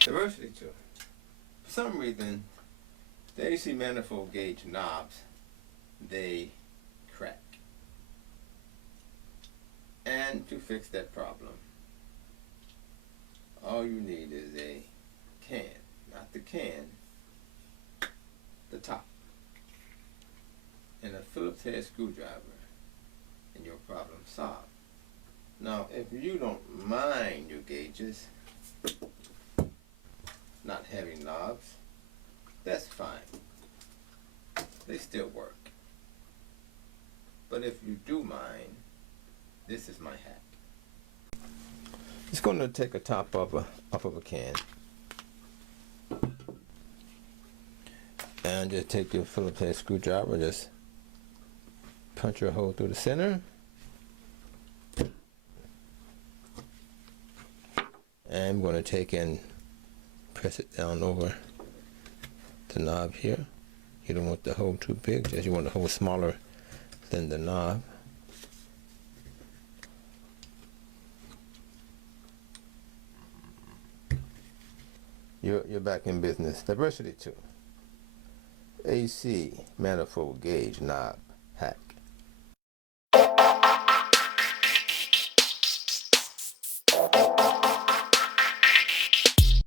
Diversity tool. For some reason, the AC manifold gauge knobs, they crack. And to fix that problem, all you need is a can, not the can, the top, and a Phillips head screwdriver, and your problem solved. Now, if you don't mind your gauges not having knobs, that's fine. They still work. But if you do mind, this is my hack. It's going to take a top off of a can, and just take your Phillips head screwdriver, just punch your hole through the center, and I'm going to take and press it down over the knob here. You don't want the hole too big, just you want the hole smaller than the knob. You're back in business. Diversity tool. AC manifold gauge knob hack.